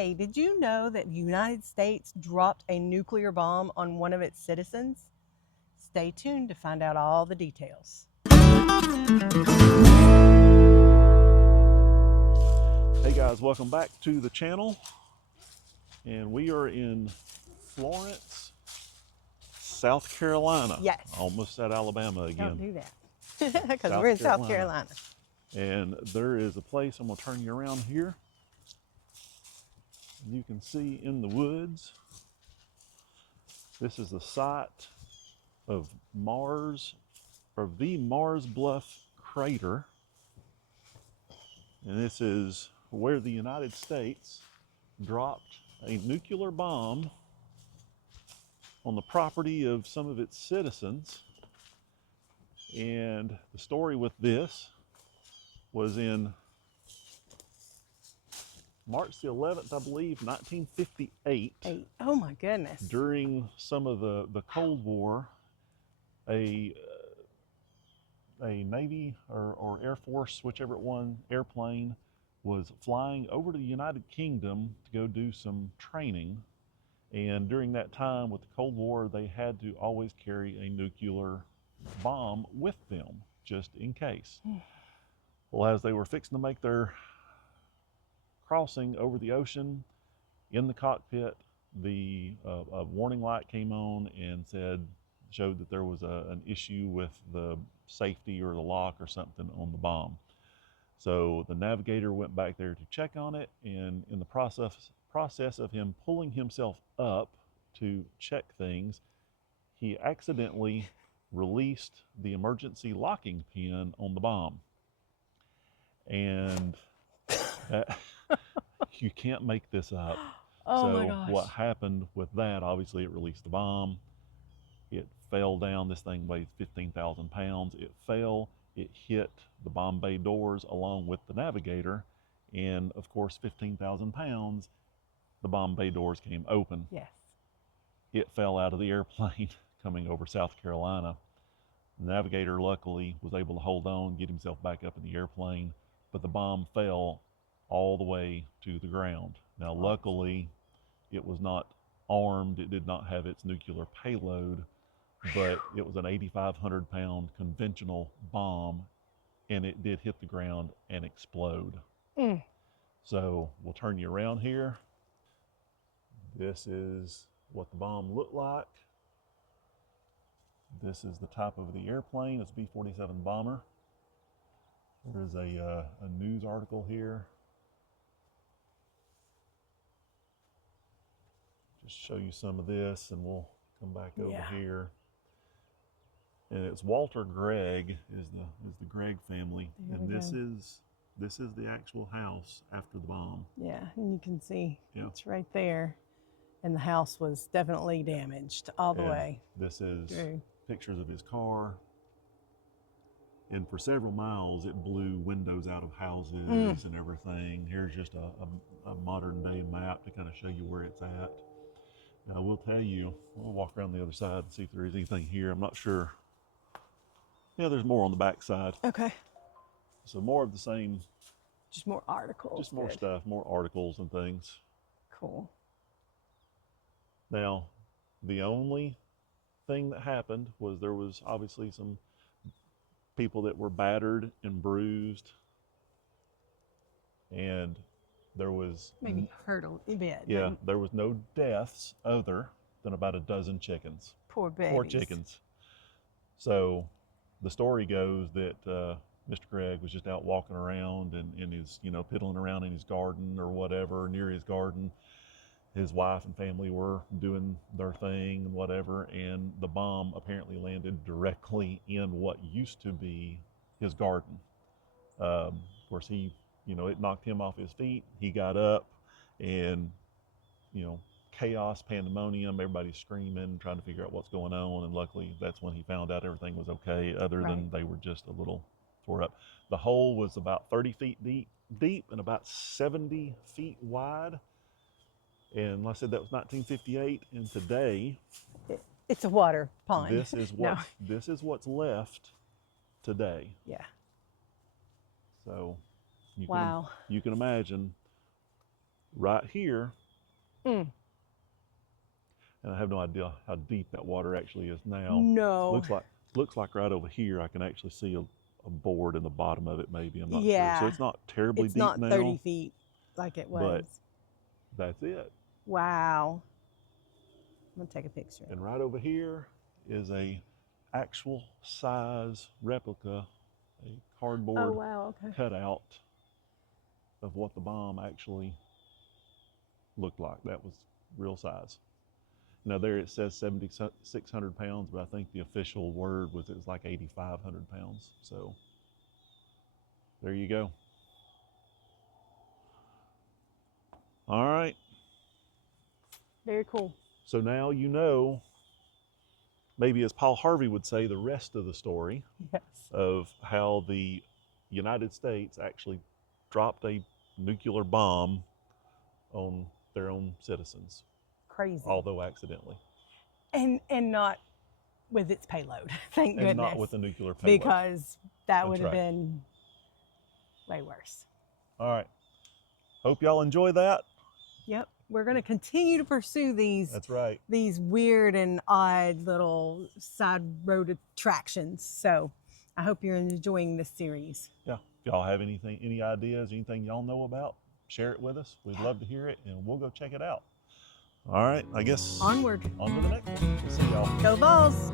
Hey, did you know that the United States dropped a nuclear bomb on one of its citizens? Stay tuned to find out all the details. Hey guys, welcome back to the channel. And we are in Florence, South Carolina. Yes. Almost said Alabama again. Don't do that. Because we're in South Carolina. And there is a place, I'm going to turn you around here. You can see in the woods, this is the site of the Mars Bluff crater. And this is where the United States dropped a nuclear bomb on the property of some of its citizens. And the story with this was in March the 11th, I believe, 1958. Oh my goodness. During some of the Cold War, a Navy or Air Force, whichever one, airplane was flying over to the United Kingdom to go do some training. And during that time with the Cold War, they had to always carry a nuclear bomb with them, just in case. Well, as they were fixing to make their crossing over the ocean, in the cockpit, a warning light came on and showed that there was an issue with the safety or the lock or something on the bomb. So the navigator went back there to check on it, and in the process of him pulling himself up to check things, he accidentally released the emergency locking pin on the bomb. And you can't make this up. Oh my gosh. What happened with that, obviously it released the bomb. It fell down. This thing weighs 15,000 pounds. It fell, it hit the bomb bay doors along with the navigator. And of course, 15,000 pounds, the bomb bay doors came open. Yes. It fell out of the airplane coming over South Carolina. The navigator luckily was able to hold on, get himself back up in the airplane, but the bomb fell all the way to the ground. Now, luckily, it was not armed. It did not have its nuclear payload, but it was an 8,500 pound conventional bomb, and it did hit the ground and explode. So we'll turn you around here. This is what the bomb looked like. This is the type of the airplane. It's a B-47 bomber. There is a news article here. Just show you some of this, and we'll come back over here. And it's Walter Gregg is the Gregg family, and this is the actual house after the bomb. Yeah, and you can see it's right there, and the house was definitely damaged all the way. This is pictures of his car, and for several miles it blew windows out of houses and everything. Here's just a modern day map to kind of show you where it's at. Now we'll tell you, we'll walk around the other side and see if there is anything here. I'm not sure. Yeah, there's more on the back side. Okay. So more of the same. Just more articles. Just more stuff, more articles and things. Cool. Now, the only thing that happened was there was obviously some people that were battered and bruised, and there was maybe hurt a bit. Yeah, there was no deaths other than about a dozen chickens. Poor babies. Poor chickens. So the story goes that Mr. Gregg was just out walking around and is, piddling around in his garden or whatever, near his garden. His wife and family were doing their thing and whatever, and the bomb apparently landed directly in what used to be his garden. Of course, it knocked him off his feet. He got up, and chaos, pandemonium, everybody's screaming, trying to figure out what's going on, and luckily that's when he found out everything was okay, other than they were just a little tore up. The hole was about 30 feet deep and about 70 feet wide, and like I said, that was 1958, and today it's a water pond. This is what's left today. Yeah. So you Wow. You can imagine right here, Mm. and I have no idea how deep that water actually is now. No. Looks like right over here I can actually see a board in the bottom of it, maybe. I'm not sure. Yeah. So it's not terribly It's deep not now. 30 feet like it was. But that's it. Wow. I'm gonna take a picture. And right over here is a actual size replica, a cardboard Oh wow, okay. cutout of what the bomb actually looked like. That was real size. Now there it says 7,600 pounds, but I think the official word was it was like 8,500 pounds. So there you go. All right. Very cool. So now you know, maybe as Paul Harvey would say, the rest of the story Yes. of how the United States actually dropped a nuclear bomb on their own citizens, Crazy. although accidentally. And not with its payload. Thank goodness. And not with a nuclear payload. Because that would have right. been way worse. All right. Hope y'all enjoy that. Yep. We're going to continue to pursue these. That's right. These weird and odd little side road attractions. So I hope you're enjoying this series. Yeah. If y'all have any ideas, anything y'all know about, share it with us. We'd love to hear it, and we'll go check it out. All right. I guess Onward. on to the next one. We'll see y'all. Go Vols!